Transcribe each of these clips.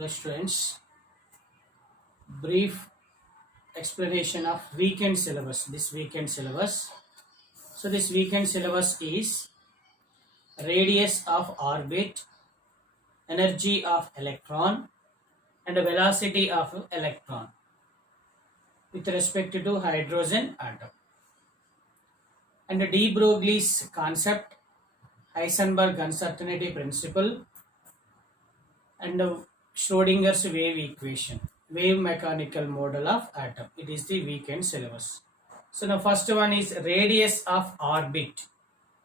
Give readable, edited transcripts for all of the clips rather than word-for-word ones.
Hello students, brief explanation of weekend syllabus. This weekend syllabus. So this weekend syllabus is radius of orbit, energy of electron, and the velocity of electron with respect to hydrogen atom. And de Broglie's concept, Heisenberg uncertainty principle, and the Schrodinger's wave equation, wave mechanical model of atom. It is the weekend syllabus. So the first one is radius of orbit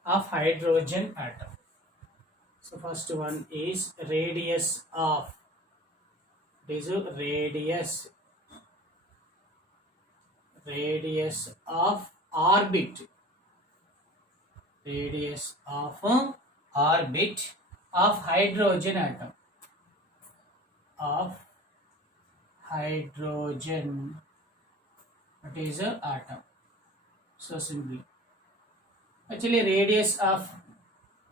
of hydrogen atom. So first one is radius of, this is radius of orbit, radius of orbit of hydrogen atom, of hydrogen, that is a atom. So simply, actually radius of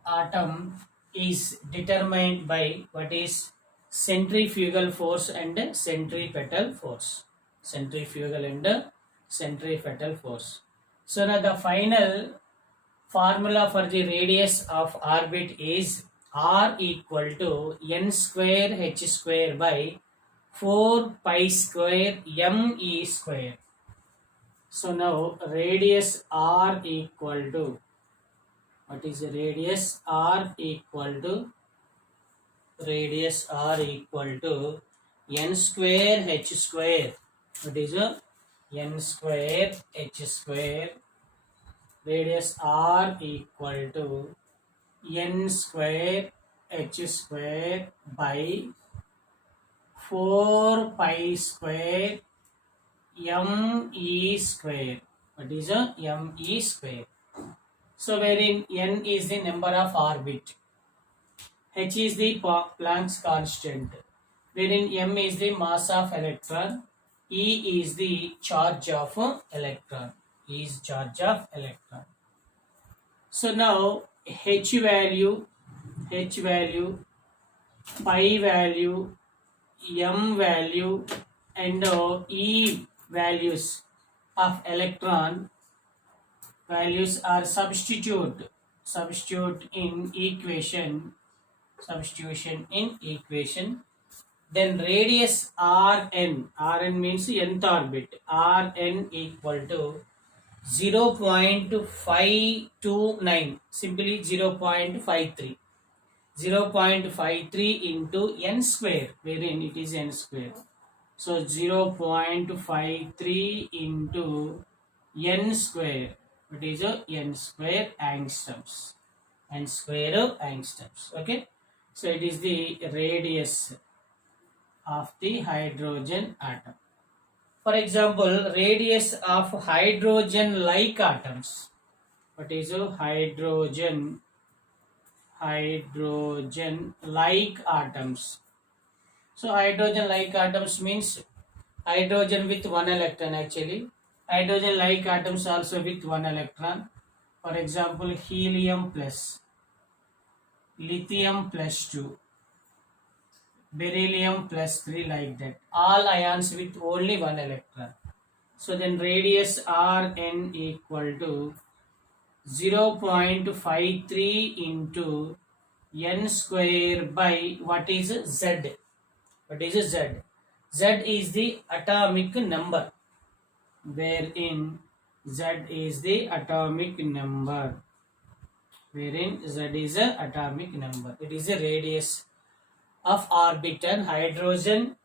atom is determined by what is centrifugal force and centripetal force, centrifugal and centripetal force. So now the final formula for the radius of orbit is r equal to n square h square by 4 pi square me square. So now radius r equal to, what is the radius r equal to, radius r equal to n square h square, what is a n square h square, radius r equal to n square h square by 4 pi square me square, what is a me square. So wherein n is the number of orbit, h is the Planck's constant, wherein m is the mass of electron, e is the charge of electron, e is charge of electron. So now h value, pi value, m value, and e values of electron values are substitution in equation, then radius rn means nth orbit, rn equal to 0.529, simply 0.53 into n square, wherein it is n square. So 0.53 into n square, it is a n square angstroms, n square of angstroms. Okay, so it is the radius of the hydrogen atom. For example, radius of hydrogen like atoms, what is a hydrogen like atoms. So hydrogen like atoms means hydrogen with one electron. Actually hydrogen like atoms also with one electron. For example, helium plus, lithium plus 2, beryllium plus 3, like that, all ions with only one electron. So then radius rn equal to 0.53 into n square by, what is z, what is z, z is the atomic number, wherein z is the atomic number, wherein z is a atomic number. It is a radius of orbit and hydrogen,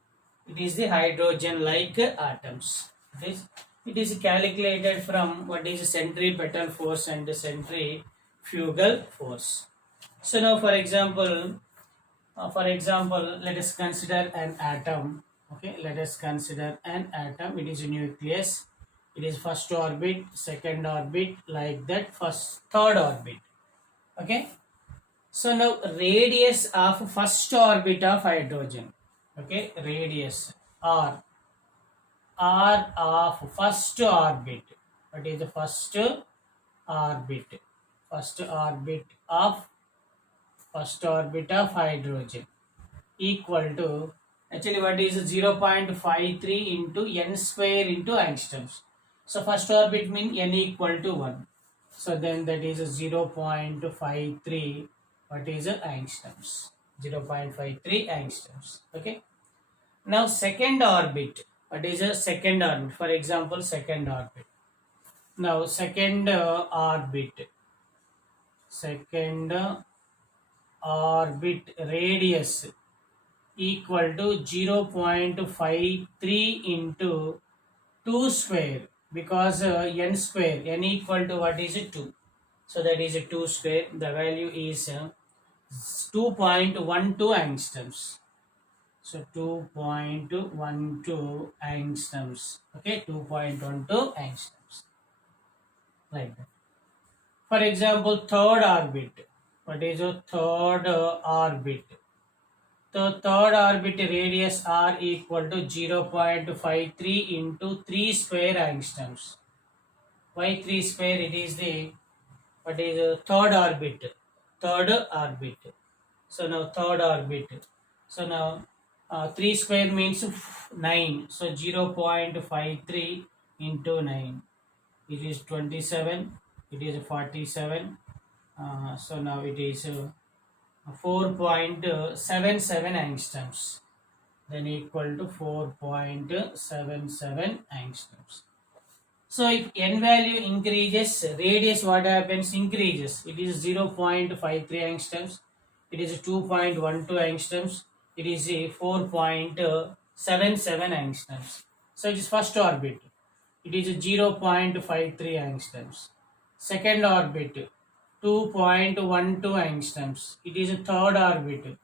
it is the hydrogen like atoms. It is calculated from what is centripetal force and centrifugal force. So now for example, let us consider an atom. Okay, let us consider an atom. It is a nucleus, it is first orbit, second orbit, like that, first, third orbit. Okay, so now radius of first orbit of hydrogen, okay, radius r of first orbit, what is the first orbit of hydrogen, equal to Actually, what is 0.53 into n square into angstroms? So first orbit means n equal to 1. So then that is 0.53. What is angstroms? 0.53 angstroms. Okay. Now second orbit. What is a second orbit? For example, second orbit. Now second orbit. Second orbit radius equal to 0.53 into 2 square, because n square, n equal to what is it, 2. So that is a 2 square. The value is 2.12 angstroms. So 2.12 angstroms. Okay, 2.12 angstroms. Like that. For example, third orbit. What is a third orbit? The third orbit radius r equal to 0.53 into 3 square angstroms. Why 3 square? It is the, what is the third orbit? Third orbit. So now third orbit. So now 3 square means 9. So 0.53 into 9. It is 27. It is 47. So now it is 4.77 angstroms. Then equal to 4.77 angstroms. So if n value increases, radius what happens? Increases. It is 0.53 angstroms. It is 2.12 angstroms. It is a 4.77 angstroms. So it is first orbit. It is 0.53 angstroms. Second orbit, 2.12 angstroms. It is a third orbit,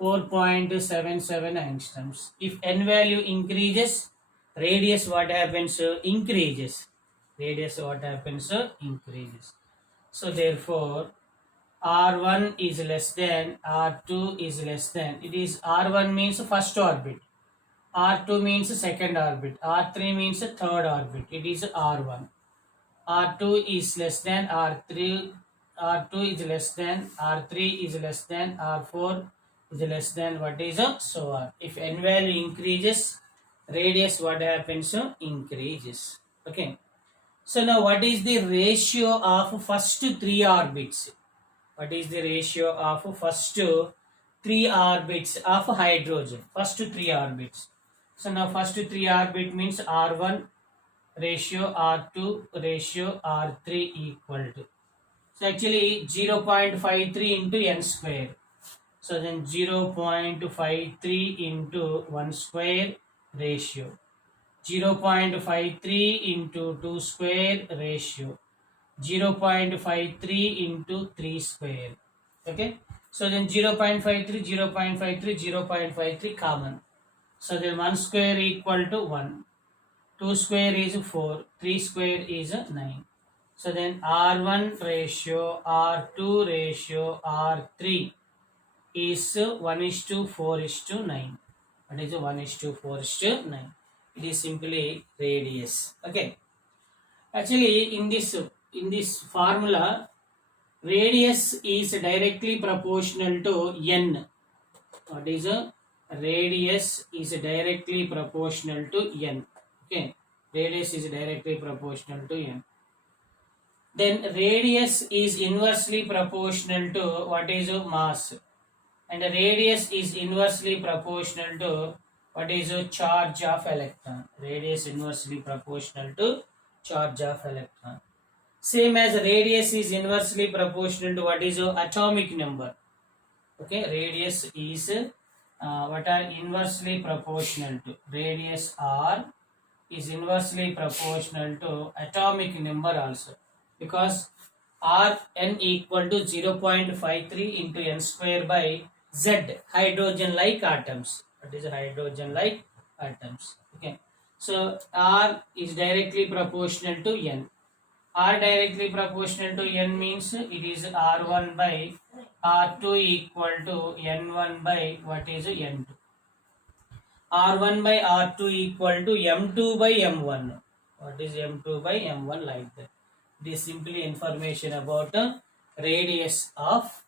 4.77 angstroms. If n value increases, radius what happens? Increases. Radius what happens? Increases. So therefore, R1 is less than, R2 is less than. It is R1 means first orbit. R2 means second orbit. R3 means third orbit. It is R1. R2 is less than R3. R2 is less than R3 is less than R4 is less than, what is so on. If n value increases, radius what happens? Increases. Okay. So now what is the ratio of first 3 orbits? What is the ratio of first 3 orbits of hydrogen? First 3 orbits. So now first 3 orbit means R1 ratio, R2 ratio, R3 equal to. So actually 0.53 into n square. So then 0.53 into 1 square ratio. 0.53 into 2 square ratio. 0.53 into 3 square. Okay. So then 0.53, 0.53, 0.53 common. So then 1 square equal to 1. 2 square is 4. 3 square is 9. So then R1 ratio, R2 ratio, R3 is 1:4:9. That is 1:4:9. It is simply radius. Okay. Actually, in this formula, radius is directly proportional to n. What is a radius is directly proportional to n. Okay, radius is directly proportional to n. Then radius is inversely proportional to what is a mass, and the radius is inversely proportional to what is a charge of electron. Radius inversely proportional to charge of electron. Same as radius is inversely proportional to what is a atomic number. Okay, radius is what are inversely proportional to. Radius r is inversely proportional to atomic number also, because r n equal to 0.53 into n square by z, hydrogen like atoms. That is hydrogen like atoms. Okay, so r is directly proportional to n. R directly proportional to n means it is R1 by R2 equal to N1 by what is N2. R1 by R2 equal to M2 by M1. What is M2 by M1, like that. This is simply information about the radius of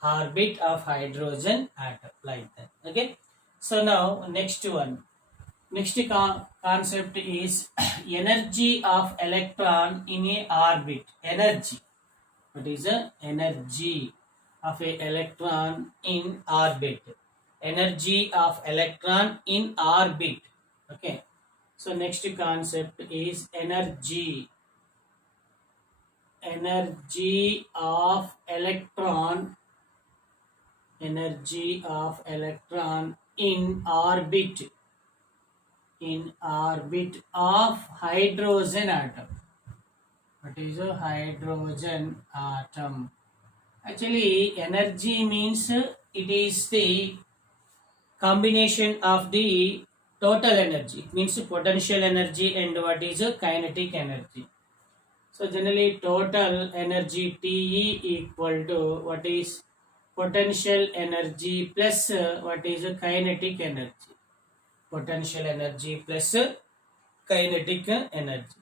orbit of hydrogen atom, like that. Okay. So now next concept is energy of electron in a orbit. Energy. What is the energy of a electron in orbit? Energy of electron in orbit. Okay. So next concept is energy. Energy of electron. Energy of electron in orbit. In orbit of hydrogen atom. What is a hydrogen atom? Actually, energy means it is the combination of the total energy. It means potential energy and what is a kinetic energy. So generally total energy TE equal to what is potential energy plus what is a kinetic energy. Potential energy plus kinetic energy.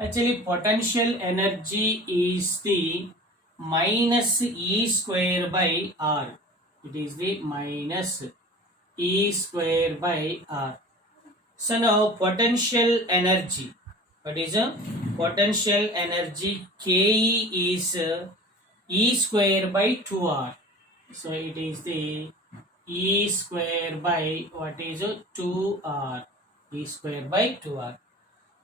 Actually, potential energy is the minus E square by R. It is the minus E square by R. So now potential energy. What is a potential energy? Ke is E square by 2R. So it is the E square by what is 2R. E square by 2R.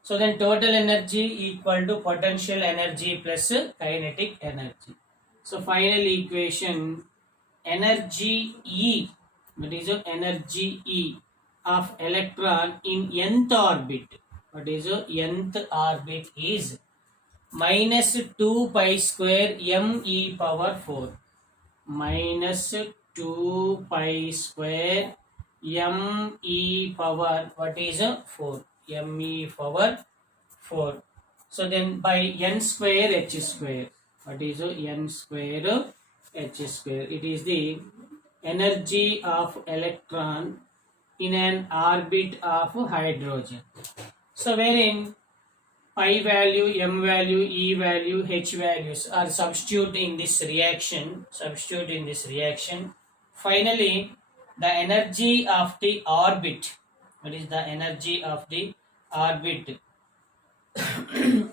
So then total energy equal to potential energy plus kinetic energy. So final equation energy E, that is energy E of electron in nth orbit. What is nth orbit is minus 2 pi square m e power 4. Minus 2 pi square m e power what is 4. M e power 4. So then by n square h square. What is n square h square? It is the energy of electron in an orbit of hydrogen. So wherein pi value, m value, e value, h values are substituted in this reaction. Finally, the energy of the orbit. What is the energy of the orbit?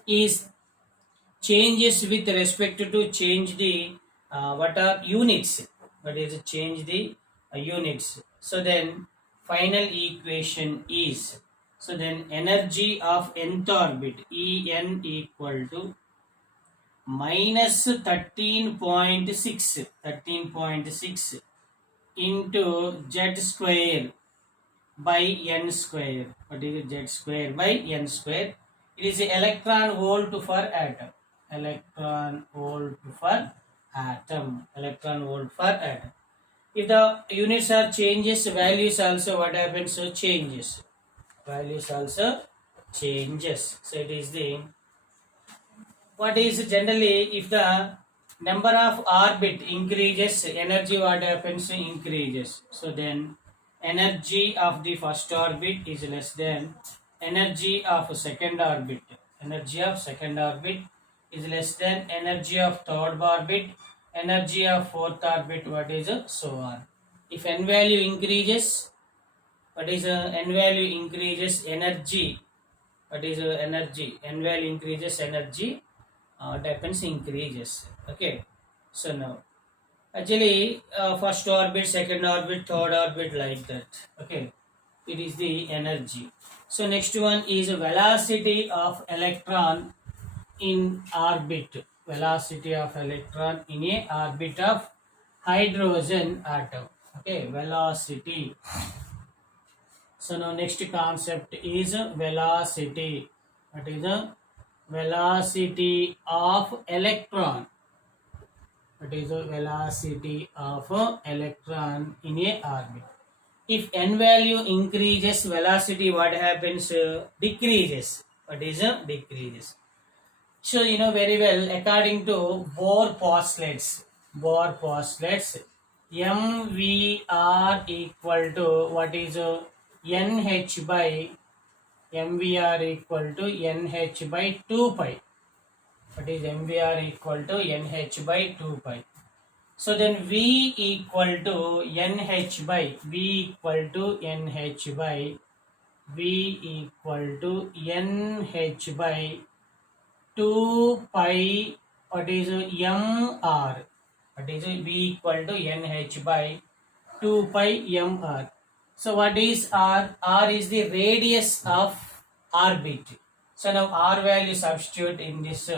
Is changes with respect to change the what are units. What is change the units? So then final equation is, so then energy of nth orbit En equal to minus 13.6 into z square by n square. What is z square by n square? It is electron volt per atom. Electron volt per atom. Electron volt per atom. If the units are changes, values also what happens? So changes. Values also changes. So it is the, what is generally, if the number of orbit increases, energy what happens? Increases. So then energy of the first orbit is less than energy of second orbit. Energy of second orbit is less than energy of third orbit. Energy of fourth orbit, what is so on. If n value increases, what is n value increases, energy. What is energy? N value increases, energy depends increases. Okay. So now actually first orbit, second orbit, third orbit, like that. Okay. It is the energy. So next one is velocity of electron in orbit. Velocity of electron in a orbit of hydrogen atom. Okay, velocity. So now next concept is velocity. What is the velocity of electron? What is the velocity of electron in a orbit? If n value increases, velocity what happens? Decreases. What is decreases? So you know very well, according to Bohr postulates, MVR equal to what is NH by MVR equal to NH by 2 pi. What is MVR equal to NH by 2 pi? So then V equal to NH by V equal to NH by V equal to NH by 2 pi, what is mr, what is V equal to NH by 2 pi mr. So what is r? R is the radius of orbit. So now r value substitute in this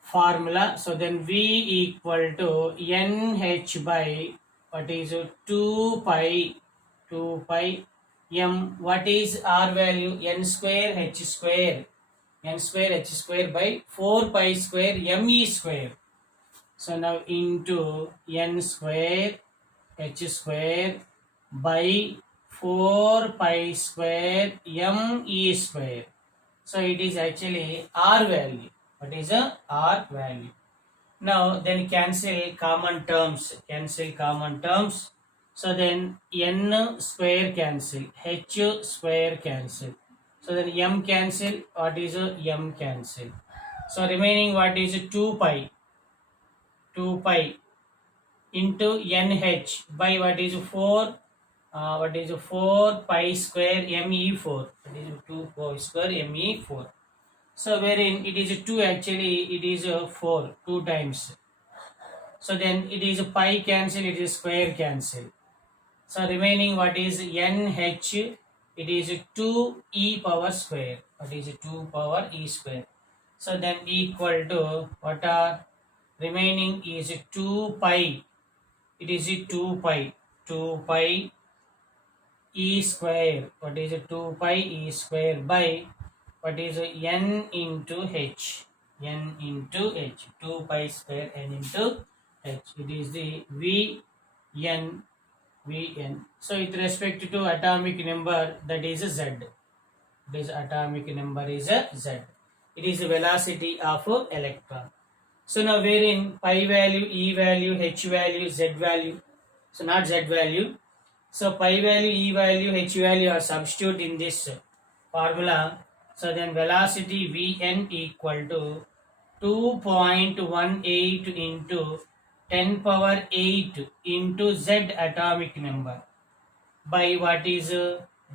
formula. So then V equal to NH by, what is 2 pi m. What is r value? N square h square, n square h square by 4 pi square me square. So now into n square h square by 4 pi square me square. So it is actually r value. What is a r value? Now then cancel common terms. Cancel common terms. So then n square cancel, h square cancel. So then m cancel. What is a m cancel? So remaining what is 2 pi? 2 pi into nh by what is 4? What is 4 pi square me4? That is 2 pi square me4. So wherein it is 2, actually it is 4, 2 times. So then it is pi cancel, it is square cancel. So remaining what is nh? It is 2 e power square. What is 2 power e square? So then equal to what are remaining is 2 pi. It is 2 pi. 2 pi e square. What is 2 pi e square by what is n into h? N into h. 2 pi square n into h. It is the Vn. So with respect to atomic number, that is z. This atomic number is z. It is the velocity of electron. So now wherein pi value, e value, h value, z value. So not z value. So pi value, e value, h value are substitute in this formula. So then velocity Vn equal to 2.18 into 10 power 8 into z atomic number by what is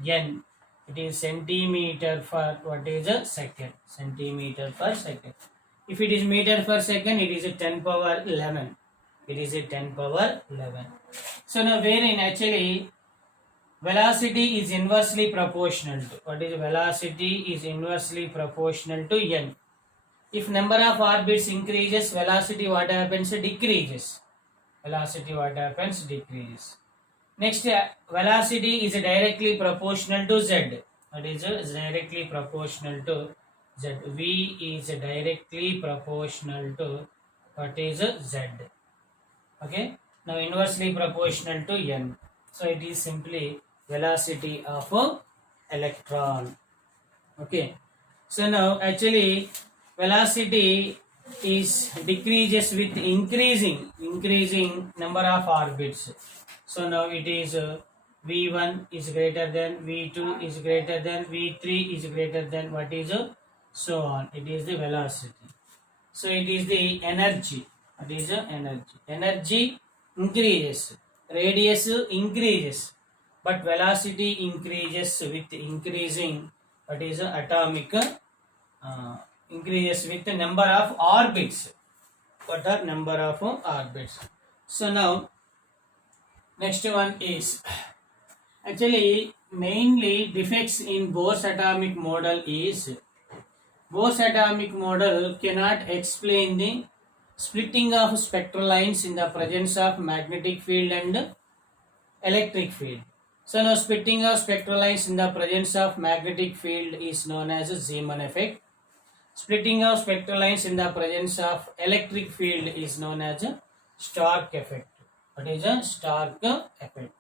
n. It is centimeter for what is a second. Centimeter per second. If it is meter per second, it is a 10 power 11. It is a 10 power 11. So now wherein actually velocity is inversely proportional to, what is velocity is inversely proportional to n. If number of orbits increases, velocity what happens? Decreases. Velocity what happens? Decreases. Next, velocity is directly proportional to z. That is directly proportional to z. V is directly proportional to what is z. Okay. Now inversely proportional to n. So it is simply velocity of electron. Okay. So now actually velocity is decreases with increasing number of orbits. So now it is V1 is greater than V2 is greater than V3 is greater than what is so on. It is the velocity. So it is the energy. What is energy? Energy increases, radius increases, but velocity increases with increasing what is atomic increases with the number of orbits. What are number of orbits? So now next one is actually mainly defects in Bohr's atomic model is Bohr's atomic model cannot explain the splitting of spectral lines in the presence of magnetic field and electric field. So now splitting of spectral lines in the presence of magnetic field is known as a Zeeman effect. Splitting of spectral lines in the presence of electric field is known as a Stark effect. What is a Stark effect?